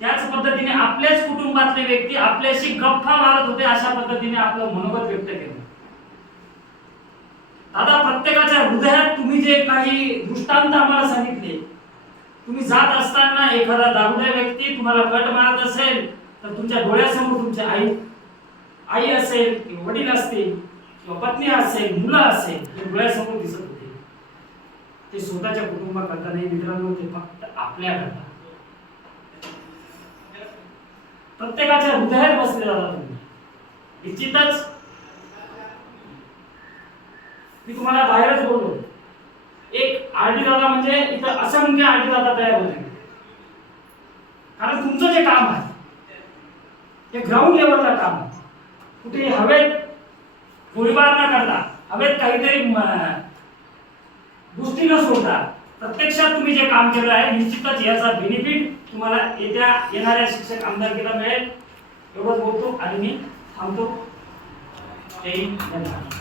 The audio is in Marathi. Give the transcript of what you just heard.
त्याच पद्धतीने आपल्याच कुटुंबातले व्यक्ती आपल्याशी गप्पा मारत होते अशा पद्धतीने आपलं मनोगत व्यक्त केलं. दादा प्रत्येकाच्या हृदयात तुम्ही जे काही दृष्टांत आम्हाला सांगितले तुम्ही जात असताना एखादा दारुड्या व्यक्ती तुम्हाला कट मारत असेल तर तुमच्या डोळ्यासमोर तुमची आई आई असेल किंवा वडील असतील किंवा पत्नी असेल मुलं असेल डोळ्यासमोर ते स्वतःच्या कुटुंबाकरता नाही मित्रांनो ते फक्त आपल्याकरता प्रत्येकाच्या हृदयात बसलेला तुम्ही. निश्चितच. मी तुम्हाला बाहेरच बोललो. एक आरडी दादा म्हणजे इथं असंख्य आरडी दादा तयार होते. कारण तुमचं जे काम आहे ते ग्राउंड लेवलला काम आहे. कुठे हवेत गोळीबार न करता हवेत काहीतरी गोष्टी न सोडता प्रत्यक्षात तुम्ही जे काम केलं आहे निश्चितच याचा बेनिफिट तुम्हाला येत्या येणाऱ्या शिक्षक आमदारकीला मिळेल. एवढंच बोलतो आणि मी थांबतो. जय धन्यवाद.